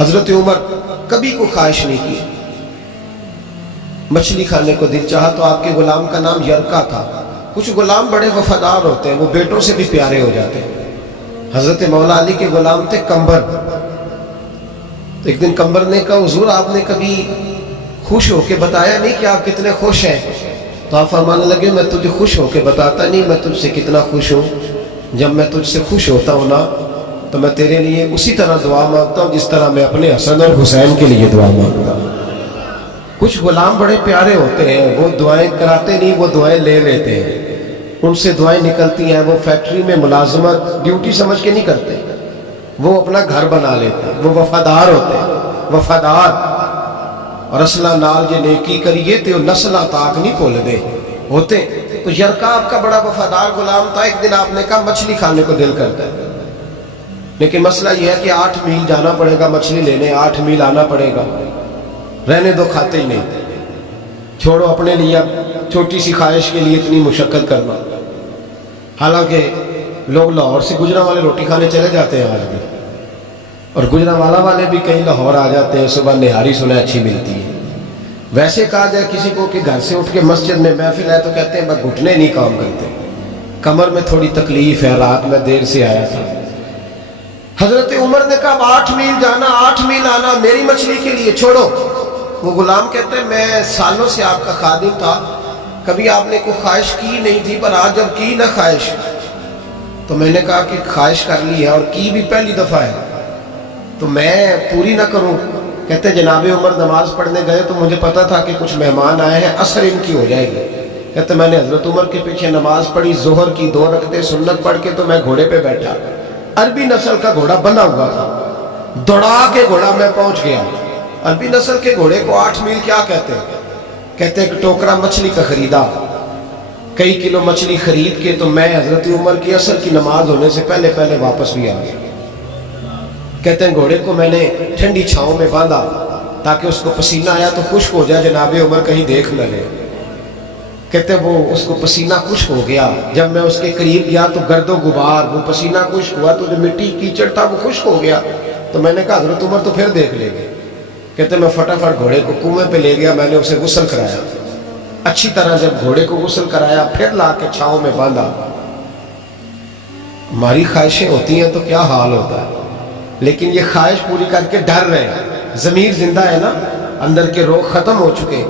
حضرت عمر کبھی کو خواہش نہیں کی مچھلی کھانے کو دل چاہا تو آپ کے غلام کا نام یرکا تھا. کچھ غلام بڑے وفادار ہوتے ہیں، وہ بیٹوں سے بھی پیارے ہو جاتے ہیں. حضرت مولا علی کے غلام تھے کمبر. تو ایک دن کمبر نے کہا حضور آپ نے کبھی خوش ہو کے بتایا نہیں کہ آپ کتنے خوش ہیں. تو آپ فرمانے لگے میں تجھے خوش ہو کے بتاتا نہیں میں تجھ سے کتنا خوش ہوں. جب میں تجھ سے خوش ہوتا ہوں نا تو میں تیرے لیے اسی طرح دعا مانگتا ہوں جس طرح میں اپنے حسن اور حسین کے لیے دعا مانگتا ہوں. کچھ غلام بڑے پیارے ہوتے ہیں، وہ دعائیں کراتے نہیں، وہ دعائیں لے لیتے ہیں. ان سے دعائیں نکلتی ہیں، وہ فیکٹری میں ملازمت ڈیوٹی سمجھ کے نہیں کرتے، وہ اپنا گھر بنا لیتے ہیں. وہ وفادار ہوتے ہیں، وفادار. اور اصلہ نال جے نیکی کریے تو نسلہ تاک نہیں بھول دے ہوتے. تو یرکا آپ کا بڑا وفادار غلام تھا. ایک دن آپ نے کہا مچھلی کھانے کو دل کرتا ہے، لیکن مسئلہ یہ ہے کہ 8 میل جانا پڑے گا مچھلی لینے، 8 میل آنا پڑے گا. رہنے دو، کھاتے ہی نہیں، چھوڑو اپنے لیے اب چھوٹی سی خواہش کے لیے اتنی مشقت کرنا. حالانکہ لوگ لاہور سے گجرانوالے روٹی کھانے چلے جاتے ہیں آج بھی، اور گجرانوالہ والے بھی کہیں لاہور آ جاتے ہیں. صبح نہاری سنیں اچھی ملتی ہے. ویسے کہا جائے کسی کو کہ گھر سے اٹھ کے مسجد میں محفل ہے تو کہتے ہیں میں گھٹنے نہیں کام کرتے، کمر میں تھوڑی تکلیف ہے، رات میں دیر سے آیا تھا. حضرت عمر نے کہا 8 میل جانا 8 میل آنا میری مچھلی کے لیے، چھوڑو. وہ غلام کہتے ہیں میں سالوں سے آپ کا خادم تھا، کبھی آپ نے کوئی خواہش کی نہیں تھی، پر آج جب کی نہ خواہش تو میں نے کہا کہ خواہش کر لی ہے اور کی بھی پہلی دفعہ ہے تو میں پوری نہ کروں. کہتے ہیں جناب عمر نماز پڑھنے گئے تو مجھے پتا تھا کہ کچھ مہمان آئے ہیں، عصر ان کی ہو جائے گی. کہتے میں نے حضرت عمر کے پیچھے نماز پڑھی، ظہر کی 2 رکعتیں سنت پڑھ کے تو میں گھوڑے پہ بیٹھا. عربی نسل کا گھوڑا بندھا ہوا تھا، دوڑا کے گھوڑا میں پہنچ گیا. عربی نسل کے گھوڑے کو 8 میل کیا کہتے ہیں؟ کہتے ہیں کہ ٹوکرا مچھلی کا خریدا، کئی کلو مچھلی خرید کے تو میں حضرت عمر کی عصر کی نماز ہونے سے پہلے پہلے واپس بھی آ گیا. کہتے ہیں گھوڑے کو میں نے ٹھنڈی چھاؤں میں باندھا تاکہ اس کو پسینہ آیا تو خشک ہو جائے، جناب عمر کہیں دیکھ نہ لے. کہتے ہیں وہ اس کو پسینہ خشک ہو گیا. جب میں اس کے قریب گیا تو گرد و غبار، وہ پسینہ خشک ہوا تو جو مٹی کیچڑ تھا وہ خشک ہو گیا. تو میں نے کہا حضرت عمر تو پھر دیکھ لیں گے. کہتے ہیں میں فٹافٹ گھوڑے کو کنویں پہ لے گیا، میں نے اسے غسل کرایا اچھی طرح. جب گھوڑے کو غسل کرایا پھر لا کے چھاؤں میں باندھا. ہماری خواہشیں ہوتی ہیں تو کیا حال ہوتا ہے، لیکن یہ خواہش پوری کر کے ڈر رہے ہیں. ضمیر زندہ ہے نا، اندر کے روگ ختم ہو چکے.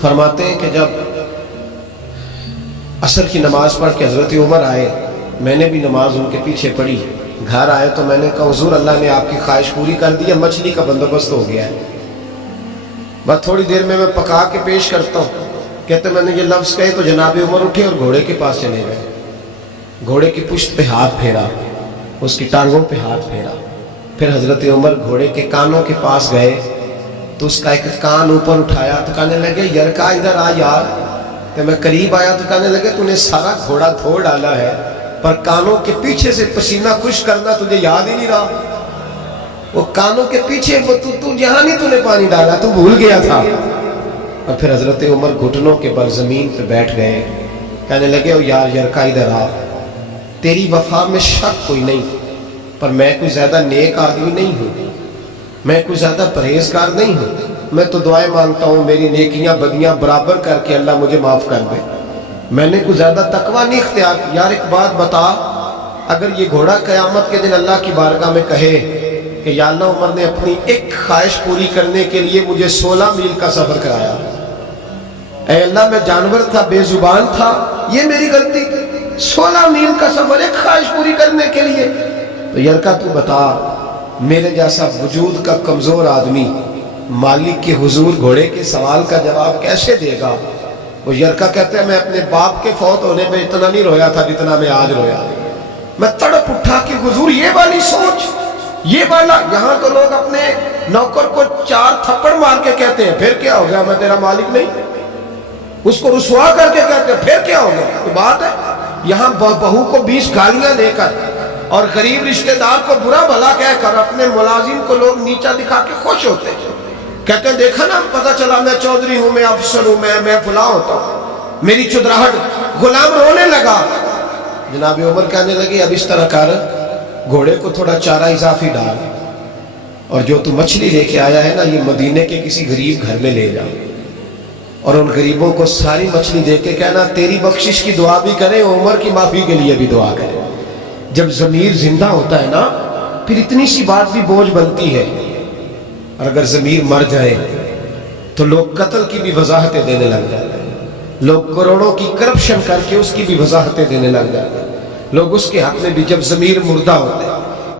فرماتے ہیں کہ جب عصر کی نماز پڑھ کے حضرت عمر آئے، میں نے بھی نماز ان کے پیچھے پڑھی. گھر آئے تو میں نے کہا حضور اللہ نے آپ کی خواہش پوری کر دی ہے، مچھلی کا بندوبست ہو گیا ہے، بس تھوڑی دیر میں پکا کے پیش کرتا ہوں. کہتے میں نے یہ لفظ کہے تو جناب عمر اٹھے اور گھوڑے کے پاس چلے گئے. گھوڑے کی پشت پہ ہاتھ پھیرا، اس کی ٹانگوں پہ ہاتھ پھیرا. پھر حضرت عمر گھوڑے کے کانوں کے پاس گئے تو اس کا ایک کان اوپر اٹھایا تو کہنے لگے یرکا ادھر آ یار. تو میں قریب آیا تو کہنے لگے تو نے سارا گھوڑا دھو ڈالا ہے پر کانوں کے پیچھے سے پسینہ خشک کرنا تجھے یاد ہی نہیں رہا. وہ کانوں کے پیچھے وہ تو جہاں نہیں تو نے پانی ڈالا، تو بھول گیا تھا. اور پھر حضرت عمر گھٹنوں کے بل زمین پہ بیٹھ گئے. کہنے لگے او یار یرکا ادھر آ، تیری وفا میں شک کوئی نہیں، پر میں کوئی زیادہ نیک آدمی نہیں ہوں، میں کوئی زیادہ پرہیزگار نہیں ہوں. میں تو دعائیں مانگتا ہوں میری نیکیاں بدیاں برابر کر کے اللہ مجھے معاف کر دے. میں نے کوئی زیادہ تقویٰ نہیں اختیار کیا. یار ایک بات بتا، اگر یہ گھوڑا قیامت کے دن اللہ کی بارگاہ میں کہے کہ یا اللہ عمر نے اپنی ایک خواہش پوری کرنے کے لیے مجھے 16 میل کا سفر کرایا، اے اللہ میں جانور تھا، بے زبان تھا، یہ میری غلطی، 16 میل کا سفر ایک خواہش پوری کرنے کے لیے. تو یرکا تو بتا میرے جیسا وجود کا کمزور آدمی مالک کے حضور گھوڑے کے سوال کا جواب کیسے دے گا؟ وہ یرکا کہتے ہیں میں اپنے باپ کے فوت ہونے میں اتنا نہیں رویا تھا جتنا میں آج رویا. میں تڑپ اٹھا کہ حضور یہ والی سوچ، یہ والا. یہاں تو لوگ اپنے نوکر کو 4 تھپڑ مار کے کہتے ہیں پھر کیا ہو گیا میں تیرا مالک نہیں، اس کو رسوا کر کے کہتے ہیں پھر کیا ہو گیا. تو بات ہے یہاں بہو کو 20 گالیاں دے کر اور غریب رشتہ دار کو برا بھلا کہہ کر اپنے ملازم کو لوگ نیچا دکھا کے خوش ہوتے ہیں. کہتے ہیں دیکھا نا پتہ چلا میں چودھری ہوں، میں افسر ہوں، میں فلاں ہوتا ہوں، میری چدراہٹ. غلام رونے لگا. جناب عمر کہنے لگے اب اس طرح کر، گھوڑے کو تھوڑا چارہ اضافی ڈال. اور جو تو مچھلی لے کے آیا ہے نا یہ مدینے کے کسی غریب گھر میں لے جاؤ اور ان غریبوں کو ساری مچھلی دے کے کہنا تیری بخشش کی دعا بھی کریں عمر کی معافی کے لیے بھی دعا کریں۔ جب ضمیر زندہ ہوتا ہے نا پھر اتنی سی بات بھی بوجھ بنتی ہے، اور اگر ضمیر مر جائے تو لوگ قتل کی بھی وضاحتیں دینے لگ جاتے ہیں، لوگ کروڑوں کی کرپشن کر کے اس کی بھی وضاحتیں دینے لگ جاتے ہیں، لوگ اس کے حق میں بھی جب ضمیر مردہ ہوتا ہے